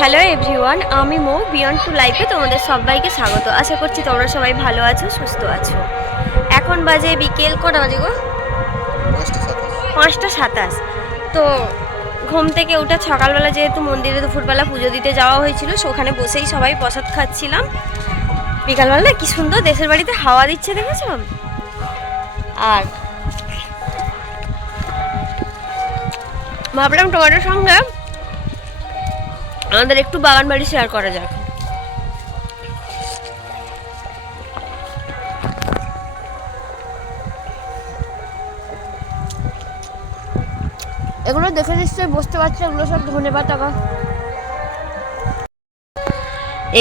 Hello everyone আমি মো beyond two লাইফে তোমাদের সবাইকে স্বাগত। আশা করছি তোমরা সবাই ভালো আছো সুস্থ আছো। এখন বাজে বিকেল কটা বাজে গো? পাঁচটা সাতাশ। তো ঘুম থেকে উঠে সকালবেলা যেহেতু মন্দিরে দুপুরবেলা পুজো দিতে যাওয়া হয়েছিল সেখানে বসেই সবাই প্রসাদ খাচ্ছিলাম। বিকালবেলা না কি সুন্দর দেশের বাড়িতে হাওয়া দিচ্ছে দেখেছ? আর ভাবলাম তোমাদের সঙ্গে আমাদের একটু বাগান বাড়ি শেয়ার করা যাক। এগুলো দেখে নিশ্চয়ই বুঝতে পারছ এগুলো সব ধনে পাতা গাছ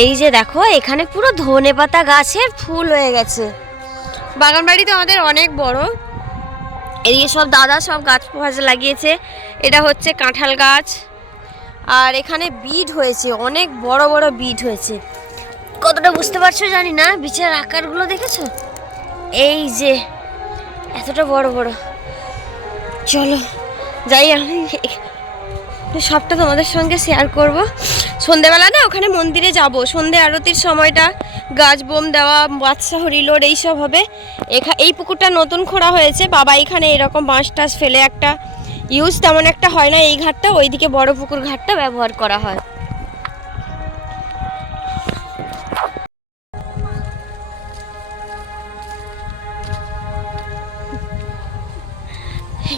এই যে দেখো এখানে পুরো ধনে পাতা গাছের ফুল হয়ে গেছে। বাগান বাড়ি তো আমাদের অনেক বড়। এদিকে সব দাদা সব গাছ ফাছ লাগিয়েছে। এটা হচ্ছে কাঁঠাল গাছ। আর এখানে বিট হয়েছে, অনেক বড় বড় বিট হয়েছে। কতটা বুঝতে পারছ জানি না, বিচের আকারগুলো দেখেছ? এই যে, এতটা বড় বড়। চলো, যাই আমি সবটা তোমাদের সঙ্গে শেয়ার করব। সন্ধেবেলা না, ওখানে মন্দিরে যাব। সন্ধে আরতির সময়টা, গাছ, বোম দেওয়া, বাদশাহ, রিলোড, এইসব হবে। এখা, এই পুকুরটা নতুন খোঁড়া হয়েছে। বাবা এখানে এরকম বাঁশ টাস ফেলে একটা ইউজ তেমন একটা হয় না, এই ঘাটটা, ওইদিকে বড় পুকুর ঘাটটা ব্যবহার করা হয়।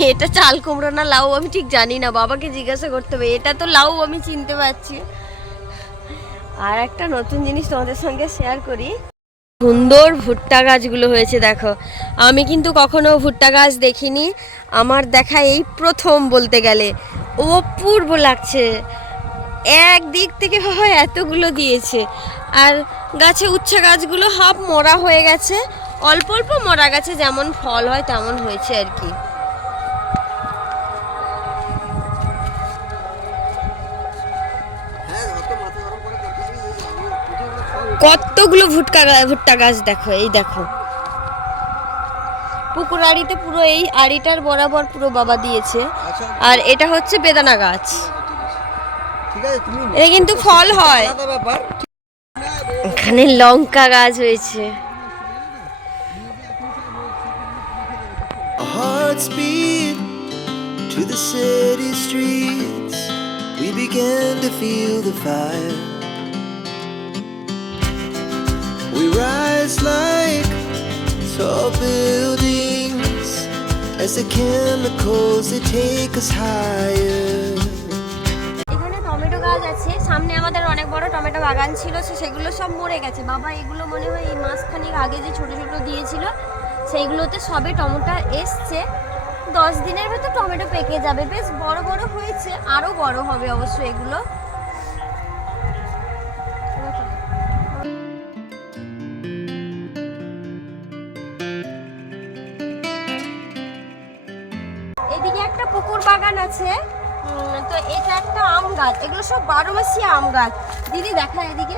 এটা চাল কুমড়ো না, লাউ, আমি ঠিক জানি না, বাবাকে জিজ্ঞাসা করতে হবে। এটা তো লাউ, আমি চিনতে পারছি। আর একটা নতুন জিনিস তোমাদের সঙ্গে শেয়ার করি। সুন্দর ভুট্টা গাছগুলো হয়েছে, দেখো। আমি কিন্তু কখনো ভুট্টা গাছ দেখিনি। আমার দেখা এই প্রথম বলতে গেলে। অপূর্ব লাগছে। এক দিক থেকে হয় এতগুলো দিয়েছে। আর গাছে উচ্ছে গাছগুলো হাফ মরা হয়ে গেছে। অল্প অল্প মরা গাছে যেমন ফল হয়, তেমন হয়েছে আর কি। কতগুলো ভুট্টা গা- ভুট্টা গাছ দেখো এই দেখো। পুকুর আড়িতে পুরো এই আড়িটার বরাবর পুরো বাবা দিয়েছে। আচ্ছা। আর এটা হচ্ছে বেদানা গাছ। ঠিক আছে তুমি এটা কিন্তু ফল হয়। এখানে লঙ্কা গাছ হয়েছে। To the city streets. We began to feel the fire. We rise like tall buildings as the chemicals, they take us higher. এখানে টমেটো গাছ আছে। সামনে আমাদের অনেক বড় টমেটো বাগান ছিল সেগুলো সব মরে গেছে। বাবা, এগুলো মনে হয় এই মাসখানিক আগে যে ছোট ছোট দিয়েছিল, সেইগুলোতে সবে টমেটো এসছে। দশ দিনের ভেতর টমেটো পেকে যাবে। বেশ বড় বড় হয়েছে আরও বড় হবে অবশ্য এগুলো। পুকুর বাগান আছে। তো এটা একটা আম গাছ। এগুলো সব বারো মাসি আম গাছ। দিদি, দেখা এদিকে।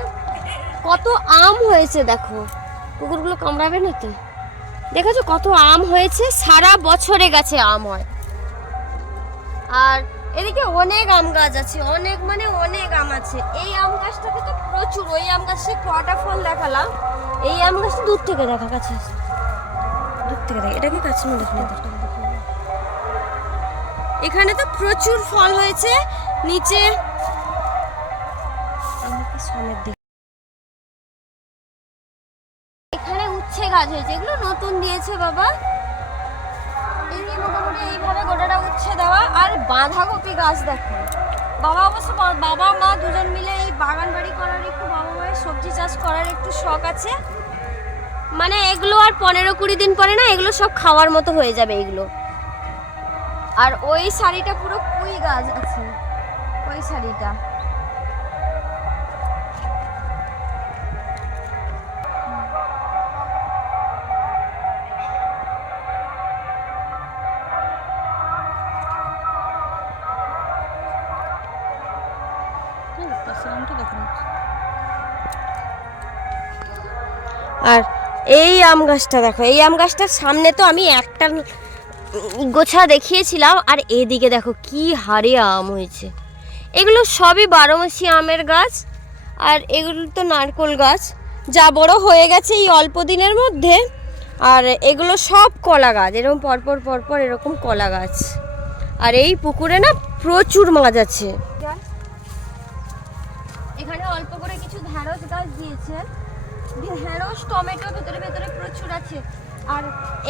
কত আম হয়েছে, দেখো। কুকুরগুলো কামড়াবে না তো দেখেছ কত আম হয়েছে? সারা বছরে গাছে আম হয়। আর এদিকে অনেক আম গাছ আছে। অনেক মানে অনেক আম আছে। এই আম গাছটাতে তো প্রচুর। ওই আম গাছে কটা ফল দেখালাম? এই আম গাছটা দূর থেকে দেখা, কাছে। দূর থেকে দেখা। এটাকে কাছে মনে দেখো এখানে তো প্রচুর ফল হয়েছে। নিচে এখানে উচ্ছে গাছ হয়েছে। এগুলো নতুন দিয়েছে বাবা। মোটামুটি এইভাবে গোটাটা উচ্ছে দেওয়া। আর বাঁধাকপি গাছ দেখো। বাবা অবশ্য বাবা, মা দুজন মিলে এই বাগান বাড়ি করার একটু বাবা মায়ের সবজি চাষ করার একটু শখ আছে। মানে এগুলো আর পনেরো কুড়ি দিন পরে না, এগুলো সব খাওয়ার মতো হয়ে যাবে এগুলো। আর ওই শাড়িটা পুরো কুই গাছ আছে। ওই শাড়িটা। আর এই আম গাছটা দেখো, এই আম গাছটার সামনে তো আমি একটা গোছা দেখিয়েছিলাম, আর এদিকে দেখো কি হারে আম হয়েছে। এগুলো সবই বারো মাসি আমের গাছ, আর এগুলো তো নারকোল গাছ। যা বড় হয়ে গেছে এই অল্প দিনের মধ্যে, আর এগুলো সব কলা গাছ, এরকম পরপর পরপর এরকম কলা গাছ। আর এই পুকুরে না প্রচুর মাছ আছে। এখানে অল্প করে কিছু ঢ্যাঁড়স গাছ দিয়েছে। ঢ্যাঁড়স টমেটো, ভেতরে ভেতরে প্রচুর আছে। আর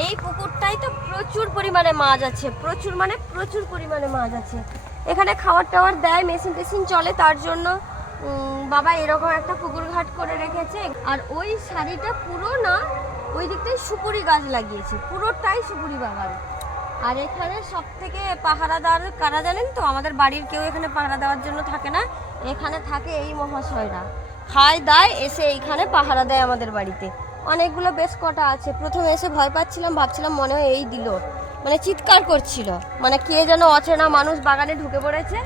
এই পুকুরটাই তো প্রচুর পরিমাণে মাছ আছে, প্রচুর মানে প্রচুর পরিমাণে মাছ আছে। এখানে খাবার টাওয়ার দেয়, মেশিন টেশিন চলে, তার জন্য বাবা এরকম একটা পুকুর ঘাট করে রেখেছে। আর ওই শাড়িটা পুরো না, ওই দিকটাই সুপুরি গাছ লাগিয়েছে, পুরোটাই সুপুরি বাগান। আর এখানে সব থেকে পাহারাদার কারা জানেন তো? আমাদের বাড়ির কেউ এখানে পাহারা দেওয়ার জন্য থাকে না। এখানে থাকে এই মহাশয়রা। খায়, দায়, এসে এইখানে পাহারা দেয় আমাদের বাড়িতে। অনেকগুলো বেশ কটা আছে। প্রথমে এসে ভয় পাচ্ছিলাম, ভাবছিলাম মনে হয় এই দিল। মানে চিৎকার করছিল। মানে কে যেন অচেনা মানুষ বাগানে ঢুকে পড়েছে।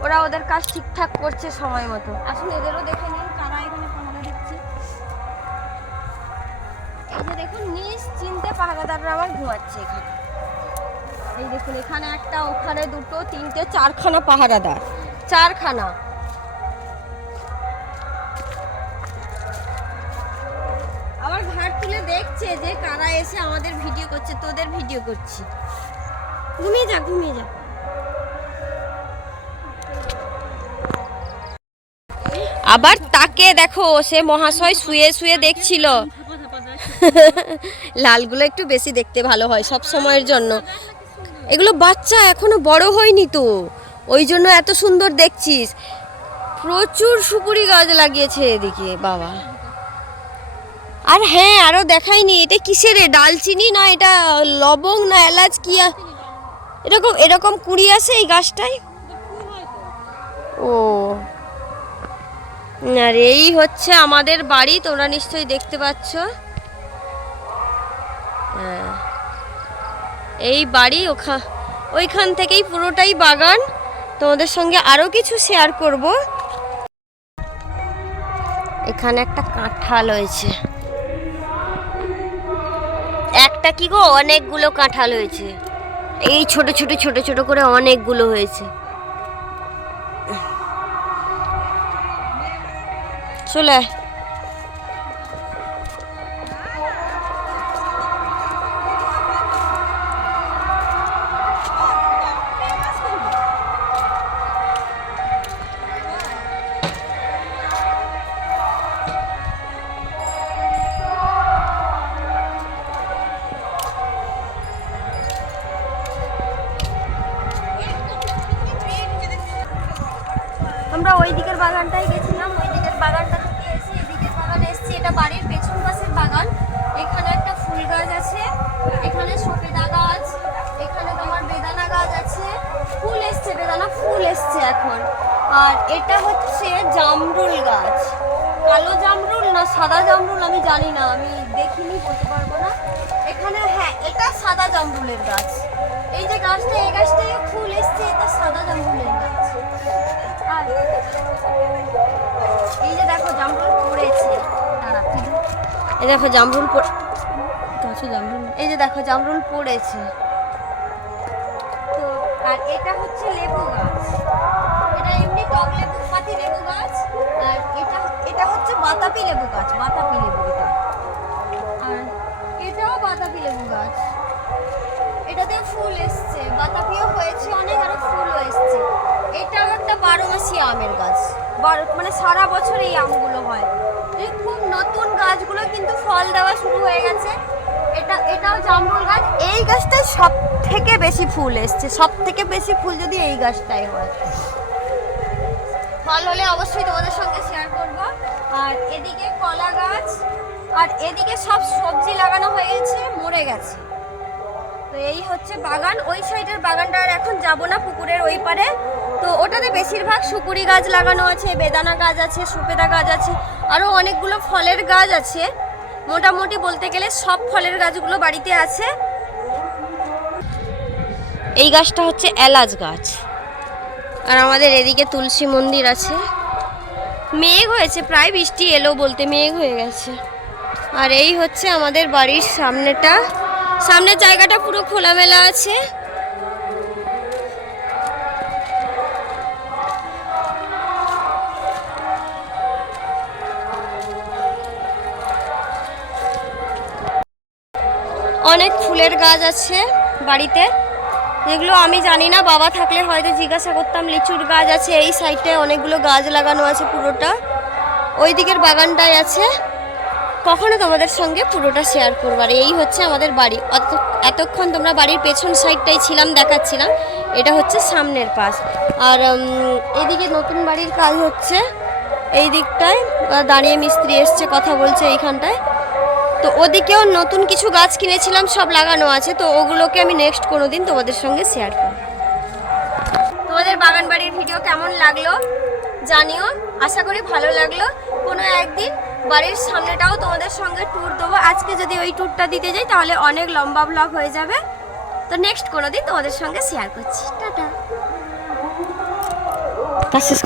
ওরা ওদের কাজ ঠিকঠাক করছে সময় মতো। আসুন এদেরও দেখে নিন কারা এখানে পাহারা দিচ্ছে। এই যে দেখুন, নিশ্চিন্তে পাহারাদাররা আমার ঘুমাচ্ছে এখানে। এই দেখুন, এখানে একটা, ওখানে দুটো, তিনটে, চারখানা পাহারাদার। চারখানা। আবার ঘাট তুলে দেখছে যে কারা এসে আমাদের ভিডিও করছে তোদের ভিডিও করছি। ঘুমিয়ে যা ঘুমিয়ে যা। আবার তাকে দেখো সে মহাশয় শুয়ে শুয়ে দেখছিল। লালগুলো একটু বেশি দেখতে ভালো হয় সব সময়ের জন্য। এগুলো বাচ্চা এখনও বড় হয়নি তো। ওই জন্য এত সুন্দর দেখছিস। প্রচুর সুপুরি গাছ লাগিয়েছে এদিকে বাবা। আর হ্যাঁ আরও দেখাইনি, এটা কিসের রে ডালচিনি না এটা লবং না এলাচ কি এরকম এরকম কুড়ি আছে এই গাছটায়? ও। আর এই হচ্ছে আমাদের বাড়ি, তোমরা নিশ্চয়ই দেখতে পাচ্ছ। হ্যাঁ। এই বাড়ি ওখা, ওইখান থেকেই পুরোটাই বাগান। তোমাদের সঙ্গে আরও কিছু শেয়ার করব। এখানে একটা কাঁঠাল হয়েছে। একটা কি গো? অনেকগুলো কাঁঠাল হয়েছে। এই ছোট ছোট ছোট ছোট করে অনেকগুলো হয়েছে। চলে আমরা ওই দিকের বাগানটাই গেছিলাম, ওই দিকের বাগানটা থেকে এসে এদিকের বাগানে এসেছি। এটা বাড়ির পেছন পাশের বাগান। এখানে একটা ফুল গাছ আছে, এখানে সবেদা গাছ এখানে তোমার বেদানা গাছ আছে। ফুল এসছে, বেদানা ফুল এসছে এখন। আর এটা হচ্ছে জামরুল গাছ। কালো জামরুল না সাদা জামরুল আমি জানি না, আমি দেখিনি, বলতে পারব না। এখানে হ্যাঁ এটা সাদা জামরুলের গাছ। এই যে গাছটা, এই গাছটায় ফুল এসছে, এটা সাদা জামরুলের গাছ। এই যে দেখো জামরুল পড়েছে। এই দেখো জামরুল গাছে জামরুল। এই যে দেখো জামরুল পড়েছে। তো আর এটা হচ্ছে লেবু গাছ। এটা এমনি টক লেবু পাতি লেবু গাছ আর এটা এটা হচ্ছে বাতাবি লেবু গাছ বাতাবি লেবু এটা। আর এটাও বাতাবি লেবু গাছ। এটাতে ফুল এসছে। বাতাবিও হয়েছে অনেক আমের গাছ। মানে সারা বছর এই আমগুলো হয়। খুব নতুন গাছগুলো কিন্তু ফল দেওয়া শুরু হয়ে গেছে। এটা, এটাও জামরুল গাছ। এই গাছটায় সব থেকে বেশি ফুল এসছে। সব থেকে বেশি ফুল যদি এই গাছটাই হয়। ফল হলে অবশ্যই তোমাদের সঙ্গে শেয়ার করব। আর এদিকে কলা গাছ, আর এদিকে সব সবজি লাগানো হয়ে গেছে, মরে গেছে। তো এই হচ্ছে বাগান। ওই সাইডের বাগানটা আর এখন যাব না, পুকুরের ওই পারে। তো ওটাতে বেশিরভাগ সুপুরি গাছ লাগানো আছে, বেদানা গাছ আছে, সুপেদা গাছ আছে আরও অনেকগুলো ফলের গাছ আছে। মোটামুটি বলতে গেলে সব ফলের গাছগুলো বাড়িতে আছে। এই গাছটা হচ্ছে এলাচ গাছ। আর আমাদের এদিকে তুলসী মন্দির আছে। মেঘ হয়েছে, প্রায় বৃষ্টি এলো বলতে মেঘ হয়ে গেছে। আর এই হচ্ছে আমাদের বাড়ির সামনেটা। সামনের জায়গাটা পুরো খোলামেলা আছে। অনেক ফুলের গাছ আছে বাড়িতে। যেগুলো আমি জানি না, বাবা থাকলে হয়তো জিজ্ঞাসা করতাম, লিচুর গাছ আছে এই সাইডটায় অনেকগুলো গাছ লাগানো আছে পুরোটা। ওই দিকের বাগানটায় আছে। কখনো তোমাদের সঙ্গে পুরোটা শেয়ার করবার এই হচ্ছে আমাদের বাড়ি। এতক্ষণ তোমরা বাড়ির পেছন সাইডটাই ছিলাম, দেখাচ্ছিলাম। এটা হচ্ছে সামনের পাশ। আর এদিকে নতুন বাড়ির কাজ হচ্ছে। এই দিকটায় দাঁড়িয়ে মিস্ত্রি এসছে, কথা বলছে এইখানটায়। তো ওদিকেও নতুন কিছু গাছ কিনেছিলাম, সব লাগানো আছে। তো ওগুলোকে আমি নেক্সট কোনো দিন তোমাদের সঙ্গে শেয়ার করব। তোমাদের বাগান বাড়ির ভিডিও কেমন লাগল জানিও। আশা করি ভালো লাগল। কোনো একদিন বাড়ির সামনেটাও তোমাদের সঙ্গে ট্যুর দেবো। আজকে যদি ওই ট্যুরটা দিতে যাই, তাহলে অনেক লম্বা ব্লগ হয়ে যাবে। তো নেক্সট কোনো দিন তোমাদের সঙ্গে শেয়ার করছি। টাটা। শেষ